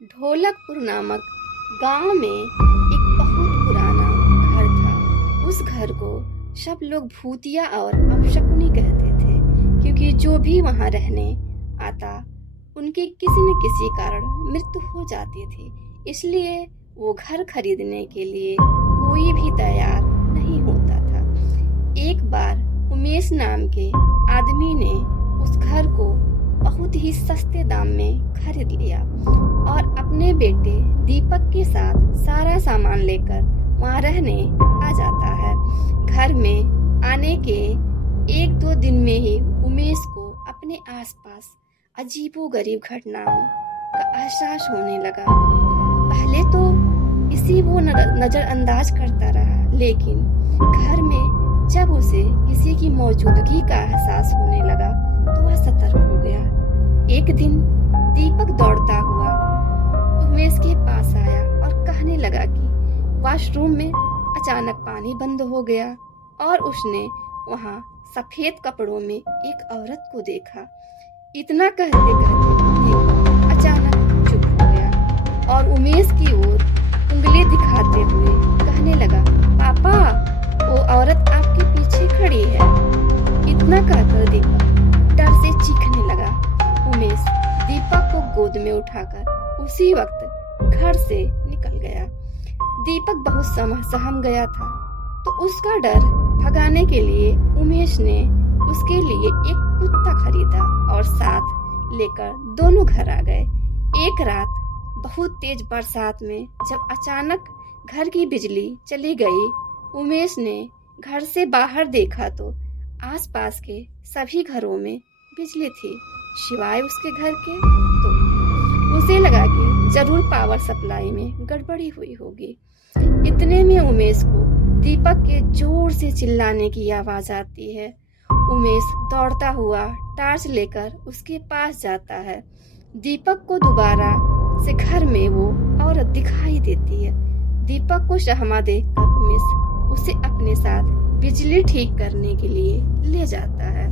ढोलकपुर नामक गांव में एक बहुत पुराना घर था। उस घर को सब लोग भूतिया और अपशकुनी कहते थे, क्योंकि जो भी वहां रहने आता उनकी किसी न किसी कारण मृत्यु हो जाती थी। इसलिए वो घर खरीदने के लिए कोई भी तैयार नहीं होता था। एक बार उमेश नाम के आदमी ने उस घर को बहुत ही सस्ते दाम में खरीद लिया और अपने बेटे दीपक के साथ सारा सामान लेकर वहां रहने आ जाता है। घर में आने के एक दो दिन में ही उमेश को अपने आसपास अजीबोगरीब घटनाओं का एहसास होने लगा। पहले तो इसी वो नजरअंदाज करता रहा, लेकिन घर में जब उसे किसी की मौजूदगी का एहसास होने लगा तो वह सतर्क हो गया। एक दिन दीपक दौड़ता हुआ उमेश के पास आया और कहने लगा कि वॉशरूम में अचानक पानी बंद हो गया और उसने वहां सफेद कपड़ों में एक औरत को देखा। इतना कहते कहते दीपक अचानक चुप हो गया और उमेश की ओर उंगली दिखाते हुए कहने लगा, पापा, वो औरत आपके पीछे खड़ी है। इतना कहकर दीपक डर से चीखने लगा। उमेश दीपक को गोद में उठाकर उसी वक्त घर से निकल गया। दीपक बहुत सहम गया था, तो उसका डर भगाने के लिए उमेश ने उसके लिए एक कुत्ता खरीदा और साथ लेकर दोनों घर आ गए। एक रात बहुत तेज बरसात में जब अचानक घर की बिजली चली गई, उमेश ने घर से बाहर देखा तो आसपास के सभी घरों में बिजली थी, सिवाय उसके घर के। तो उसे लगा कि जरूर पावर सप्लाई में गड़बड़ी हुई होगी। इतने में उमेश को दीपक के जोर से चिल्लाने की आवाज आती है। उमेश दौड़ता हुआ टॉर्च लेकर उसके पास जाता है। दीपक को दोबारा से घर में वो औरत दिखाई देती है। दीपक को शहमा देखकर उमेश उसे अपने साथ बिजली ठीक करने के लिए ले जाता है।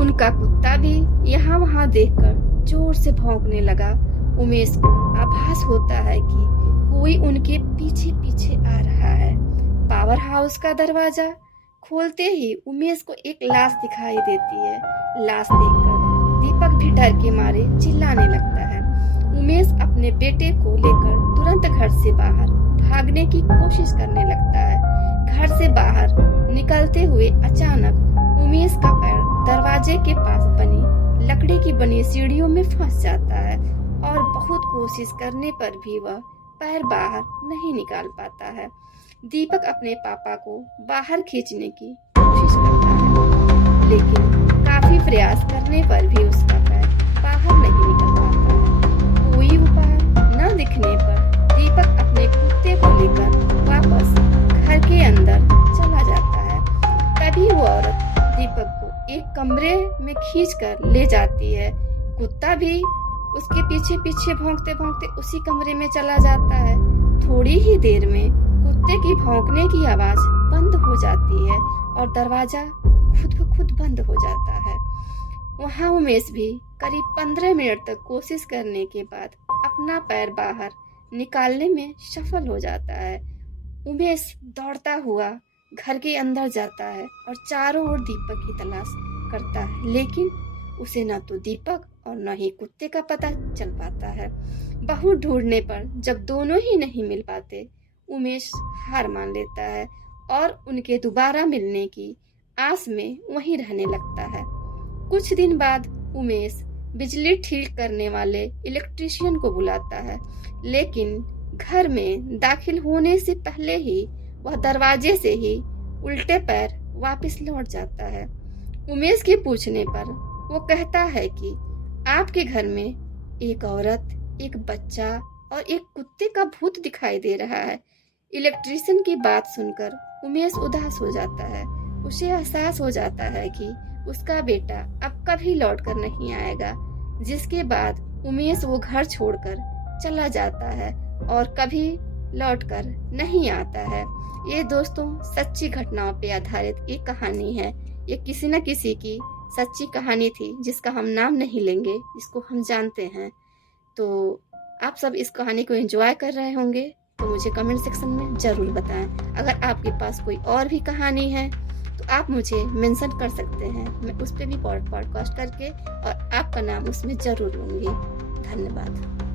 उनका कुत्ता भी यहाँ वहाँ देखकर जोर से भौंकने लगा। उमेश को आभास होता है कि कोई उनके पीछे पीछे आ रहा है। पावर हाउस का दरवाजा खोलते ही उमेश को एक लाश दिखाई देती है। लाश देखकर दीपक भी डर के मारे चिल्लाने लगता है। उमेश अपने बेटे को लेकर तुरंत घर से बाहर भागने की कोशिश करने लगता है। घर से बाहर निकलते हुए अचानक उमेश का पैर दरवाजे के पास बनी लकड़ी की बनी सीढ़ियों में फंस जाता है और बहुत कोशिश करने पर भी वह पैर बाहर नहीं निकाल पाता है। दीपक अपने पापा को बाहर खींचने की कोशिश करता है, लेकिन काफी प्रयास करने पर भी उसका पैर बाहर नहीं निकल पाता है। कोई उपाय न दिखने पर दीपक अपने कुत्ते को लेकर वापस घर के अंदर चला जाता है। तभी वो औरत दीपक को एक कमरे में खींचकर ले जाती है। कुत्ता भी उसके पीछे पीछे भौंकते भौंकते उसी कमरे में चला जाता है। थोड़ी ही देर में कुत्ते की भौंकने की आवाज बंद हो जाती है और दरवाजा खुद ब खुद बंद हो जाता है। वहां उमेश भी करीब 15 मिनट तक कोशिश करने के बाद अपना पैर बाहर निकालने में सफल हो जाता है। उमेश दौड़ता हुआ घर के अंदर जाता है और चारों ओर दीपक की तलाश करता है, लेकिन उसे न तो दीपक और न ही कुत्ते का पता चल पाता है। बहुत ढूंढने पर जब दोनों ही नहीं मिल पाते, उमेश हार मान लेता है और उनके दोबारा मिलने की आस में वहीं रहने लगता है। कुछ दिन बाद उमेश बिजली ठीक करने वाले इलेक्ट्रीशियन को बुलाता है, लेकिन घर में दाखिल होने से पहले ही वह दरवाजे से ही उल्टे पैर वापस लौट जाता है। उमेश के पूछने पर वो कहता है कि आपके घर में एक औरत, एक बच्चा और एक कुत्ते का भूत दिखाई दे रहा है। इलेक्ट्रीशियन की बात सुनकर उमेश उदास हो जाता है। उसे एहसास हो जाता है कि उसका बेटा अब कभी लौटकर नहीं आएगा, जिसके बाद उमेश वो घर छोड़कर चला जाता है और कभी लौटकर नहीं आता है। ये दोस्तों सच्ची घटनाओं पे आधारित एक कहानी है। ये किसी न किसी की सच्ची कहानी थी, जिसका हम नाम नहीं लेंगे, जिसको हम जानते हैं। तो आप सब इस कहानी को एंजॉय कर रहे होंगे, तो मुझे कमेंट सेक्शन में ज़रूर बताएं। अगर आपके पास कोई और भी कहानी है तो आप मुझे मेंशन कर सकते हैं, मैं उस पर भी पॉडकास्ट करके और आपका नाम उसमें ज़रूर लूँगी। धन्यवाद।